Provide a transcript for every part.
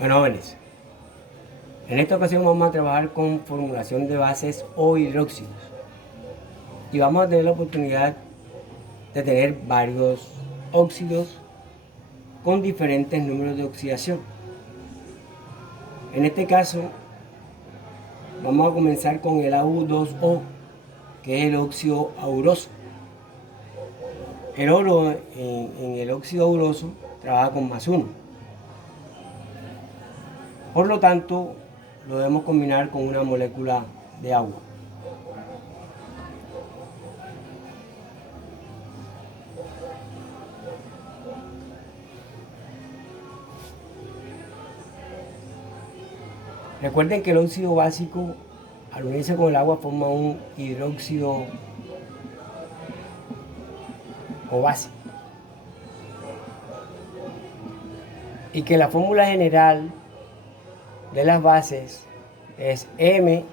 Bueno, jóvenes, en esta ocasión vamos a trabajar con formulación de bases o hidróxidos y vamos a tener la oportunidad de tener varios óxidos con diferentes números de oxidación. En este caso vamos a comenzar con el Au2O, que es el óxido auroso. El oro en el óxido auroso trabaja con +1. Por lo tanto, lo debemos combinar con una molécula de agua. Recuerden que el óxido básico, al unirse con el agua, forma un hidróxido o base. Y que la fórmula general de las bases es MOHN.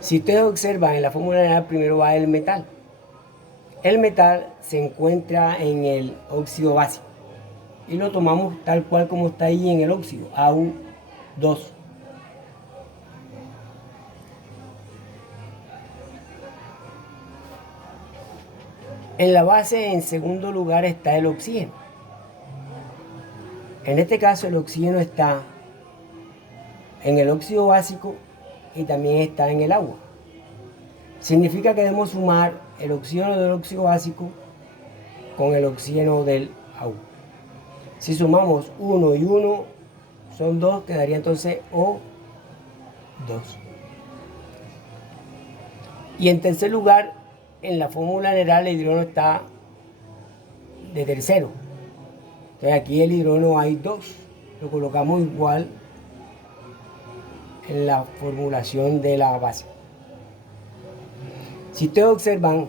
Si ustedes observan, en la fórmula general primero va el metal. El metal se encuentra en el óxido básico y lo tomamos tal cual como está ahí en el óxido, Au2. En la base, en segundo lugar, está el oxígeno. En este caso, el oxígeno está en el óxido básico y también está en el agua. Significa que debemos sumar el oxígeno del óxido básico con el oxígeno del agua. Si sumamos 1 y 1 son 2, quedaría entonces O2. Y en tercer lugar, en la fórmula general el hidrógeno está de tercero. Entonces aquí el hidrógeno hay 2. Lo colocamos igual en la formulación de la base. Si ustedes observan,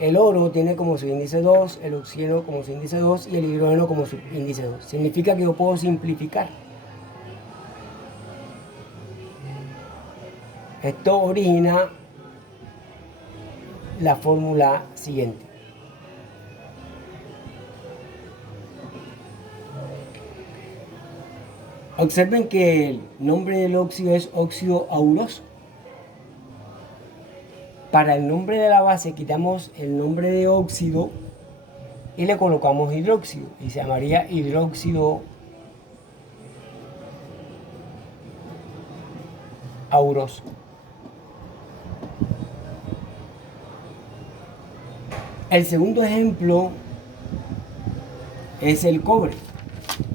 el oro tiene como su índice 2, el oxígeno como su índice 2 y el hidrógeno como su índice 2. Significa que yo puedo simplificar. Esto origina la fórmula siguiente. Observen que el nombre del óxido es óxido auroso. Para el nombre de la base quitamos el nombre de óxido y le colocamos hidróxido y se llamaría hidróxido auroso. El segundo ejemplo es el cobre.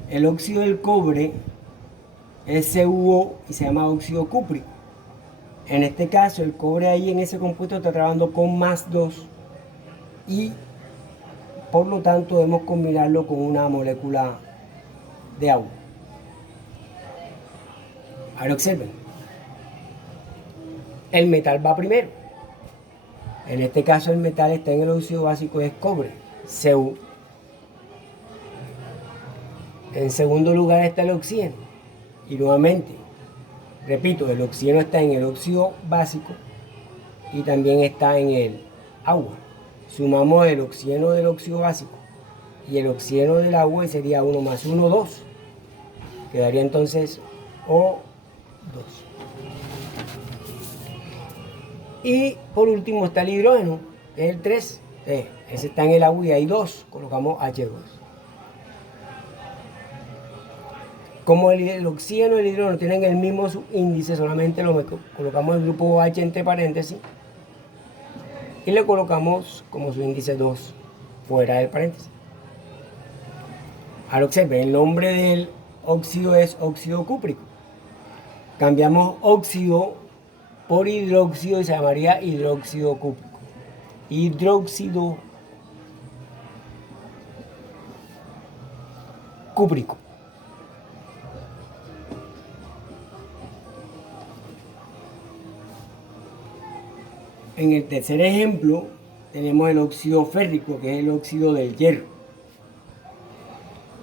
El óxido del cobre es CuO y se llama óxido cúprico. En este caso, el cobre ahí en ese compuesto está trabajando con +2 y por lo tanto debemos combinarlo con una molécula de agua. Ahora observen, el metal va primero. En este caso el metal está en el óxido básico, es cobre, Cu. En segundo lugar está el oxígeno. Y nuevamente, repito, el oxígeno está en el óxido básico y también está en el agua. Sumamos el oxígeno del óxido básico y el oxígeno del agua y sería 1 más 1, 2. Quedaría entonces O2. Y por último está el hidrógeno, que es el 3. Ese está en el agua y hay 2. Colocamos H2. Como el oxígeno y el hidrógeno tienen el mismo índice, solamente lo colocamos el grupo OH entre paréntesis y le colocamos como su índice 2 fuera del paréntesis. Ahora observen, el nombre del óxido es óxido cúprico. Cambiamos óxido por hidróxido y se llamaría hidróxido cúprico. Hidróxido cúprico. En el tercer ejemplo tenemos el óxido férrico, que es el óxido del hierro.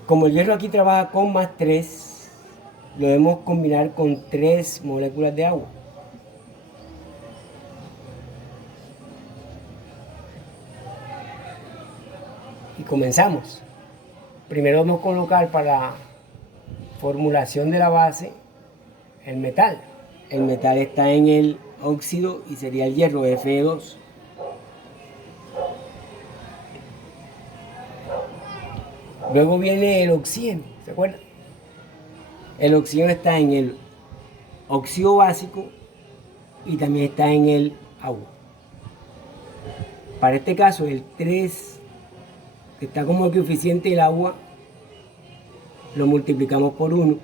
Como el hierro aquí trabaja con +3, lo debemos combinar con 3 moléculas de agua. Y comenzamos. Primero vamos a colocar para formulación de la base el metal. El metal está en el óxido y sería el hierro, Fe2. Luego viene el oxígeno, ¿se acuerdan? El oxígeno está en el óxido básico y también está en el agua. Para este caso, el 3, que está como coeficiente del agua, lo multiplicamos por 1.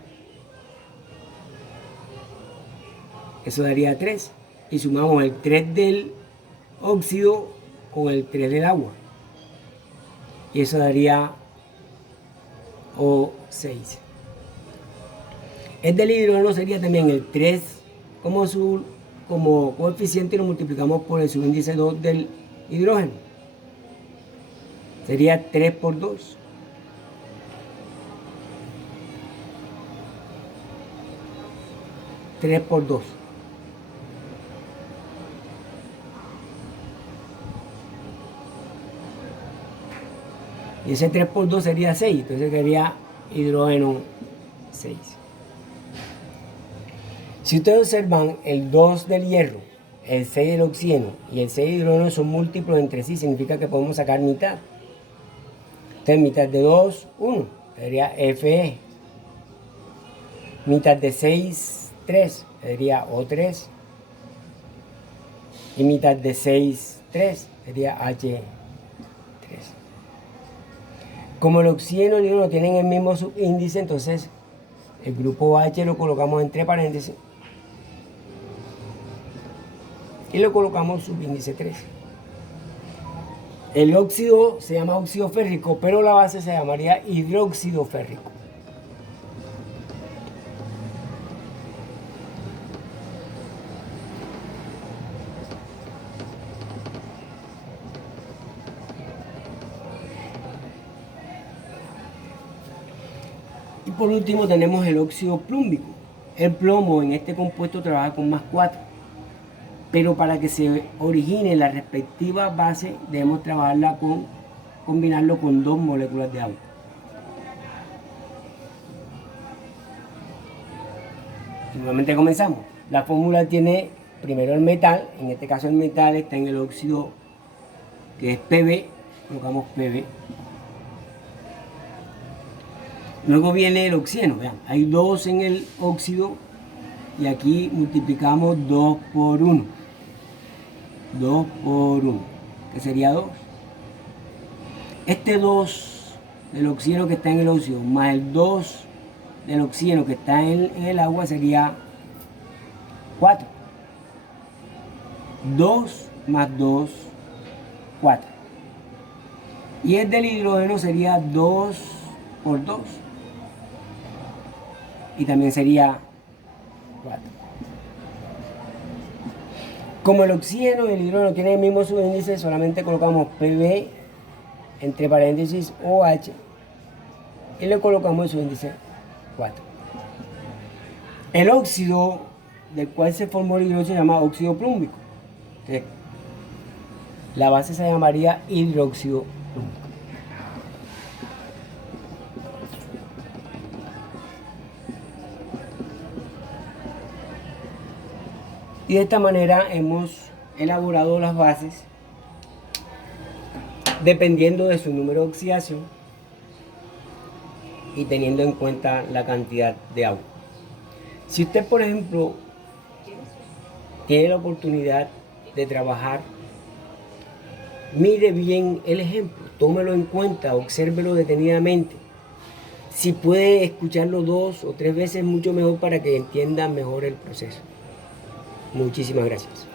Eso daría 3. Y sumamos el 3 del óxido con el 3 del agua. Y eso daría O6. El del hidrógeno sería también el 3 como coeficiente y lo multiplicamos por el subíndice 2 del hidrógeno. Sería 3 por 2. Tres por 2. Y ese 3 por 2 sería 6. Entonces sería hidrógeno 6. Si ustedes observan, el 2 del hierro, el 6 del oxígeno y el 6 del hidrógeno son múltiplos entre sí. Significa que podemos sacar mitad. Entonces mitad de 2, 1. Sería Fe. Mitad de 6, 3. Sería O3. Y mitad de 6, 3. Sería H3. Como el oxígeno y el hidrógeno tienen el mismo subíndice, entonces el grupo H lo colocamos entre paréntesis y lo colocamos subíndice 3. El óxido se llama óxido férrico, pero la base se llamaría hidróxido férrico. Y por último tenemos el óxido plúmbico. El plomo en este compuesto trabaja con +4. Pero para que se origine la respectiva base debemos combinarlo con 2 moléculas de agua. Y nuevamente comenzamos. La fórmula tiene primero el metal. En este caso el metal está en el óxido que es Pb. Colocamos Pb. Luego viene el oxígeno. Vean, hay 2 en el óxido y aquí multiplicamos 2 por 1. 2 por 1, que sería 2. Este 2 del oxígeno que está en el óxido más el 2 del oxígeno que está en el agua sería 4. 2 más 2, 4. Y el del hidrógeno sería 2 por 2. Y también sería 4. Como el oxígeno y el hidrógeno tienen el mismo subíndice, solamente colocamos Pb entre paréntesis OH y le colocamos el subíndice 4. El óxido del cual se formó el hidrógeno se llama óxido plúmbico. Entonces, la base se llamaría hidróxido plúmbico. Y de esta manera hemos elaborado las bases dependiendo de su número de oxidación y teniendo en cuenta la cantidad de agua. Si usted, por ejemplo, tiene la oportunidad de trabajar, mire bien el ejemplo, tómelo en cuenta, obsérvelo detenidamente. Si puede escucharlo 2 o 3 veces, mucho mejor para que entienda mejor el proceso. Muchísimas gracias.